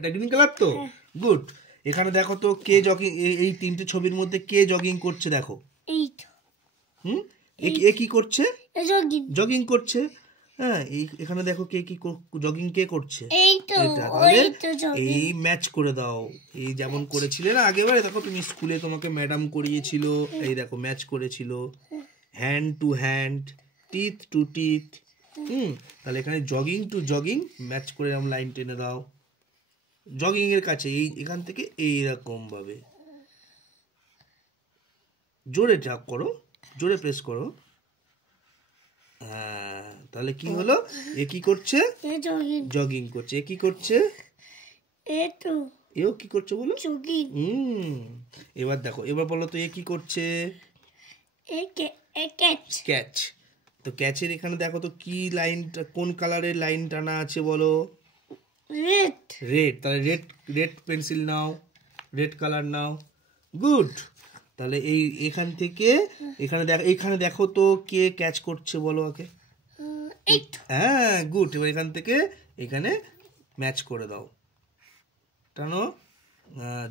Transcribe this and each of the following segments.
এটা green colour তো, good. এখানে দেখো তো কে জগিং, এই তিনটে ছবির মধ্যে কে জগিং করছে দেখো। এ কি করছে? জগিং করছে। হ্যাঁ, এখানে দেখো কে কি জগিং কে করছে, এই ম্যাচ করে দাও। এই যেমন করেছিলে না আগেবারে, দেখো তুমি স্কুলে তোমাকে ম্যাডাম করিয়েছিল, এই দেখো ম্যাচ করেছিল, hand to hand, teeth to teeth. তাহলে এখানে জগিং টু জগিং ম্যাচ করে এরকম লাইন টেনে দাও। জগিং এর কাছে এখান থেকে এইরকম ভাবে জোরে চাপ করো, জোরে প্রেস করো। হ্যাঁ, তাহলে কি হলো? এ কি করছে? জগিং করছে। এ কি করছে? এও কি করছে বলো? এবার দেখো, এবার বলো তো এ কি করছে? ক্যাচ। তো ক্যাচের এখানে দেখো তো কি লাইনটা, কোন কালারের লাইন টানা আছে বলো? রেড। তাহলে রেড পেন্সিল নাও, রেড কালার নাও, গুড। তাহলে এখান থেকে এখানে দেখো তো কে ক্যাচ করছে বলো আগে। হ্যাঁ, গুড। এবার এখান থেকে এখানে ম্যাচ করে দাও। টানো,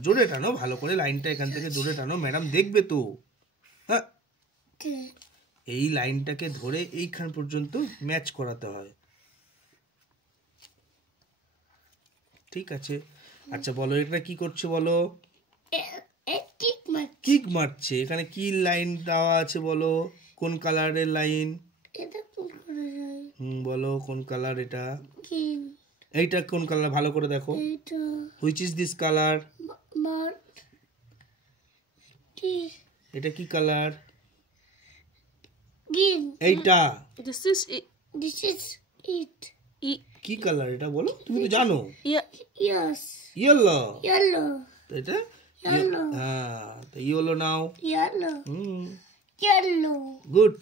জোরে টানো, ভালো করে লাইনটা এখান থেকে জোরে টানো, ম্যাডাম দেখবে তো। হ্যাঁ, এই লাইনটাকে ধরে এইখান পর্যন্ত ম্যাচ করাতে হয়। ঠিক আছে, আচ্ছা বলো এটা কি করছে বলো? কিক মারছে। এখানে কি লাইন দেওয়া আছে বলো? কোন কালারের লাইন? বলো কোন কালার এটা? এইটা কোন কালার? ভালো করে দেখো। Which is this colour? এটা কি কালার? এইটা This is it. কি কালার এটা বলো? তুমি তো জানো। Yes. ইয়েলো। এটা Yellow. হ্যাঁ, তো ইয়েলো নাও। Yellow. গুড।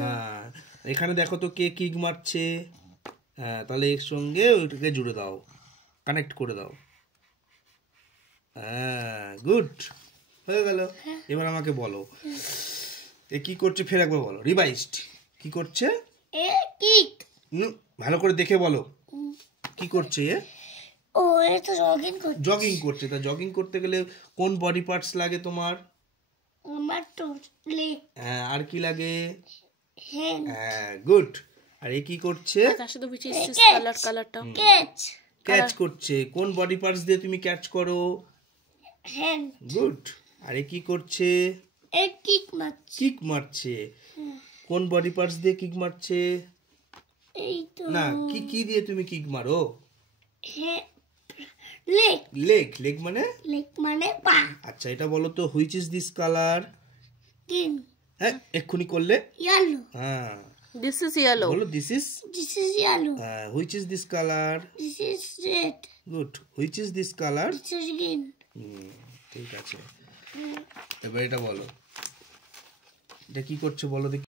হ্যাঁ, এখানে দেখো তো কে কিক মারছে। হ্যাঁ, তাহলে এর সঙ্গে ওইটাকে জুড়ে দাও, কানেক্ট করে দাও। হ্যাঁ, গুড, হয়ে গেল। এবার আমাকে বলো এ কি করছে, ফের একবার বলো, রিভাইজড। কি করছে? ভালো করে দেখে বলো কি করছে। জগিং করছে। তা জগিং করতে গেলে কোন বডি পার্টস লাগে তোমার? হ্যাঁ, আর কি লাগে? হ্যাঁ, গুড। আর এ কি করছে? ক্যাচ করছে। কোন বডি পার্টস দিয়ে তুমি ক্যাচ করো? গুড। আর এ কি করছে? কিক মারছে। কোন বডি পার্টস দিয়ে কিক মারছে? না, কি দিয়ে তুমি কিক মারো? লেগ মানে পা। আচ্ছা, এটা বলো তো হুইচ ইজ দিস কালার? হ্যাঁ, এক্ষুনি করলে হ্যাঁ, This is yellow. বলো দিস ইজ হ্যাঁ, which is this colour? Good. Which is this colour? ঠিক আছে, এবার এটা বলো, এটা কি করছে বলো দেখি।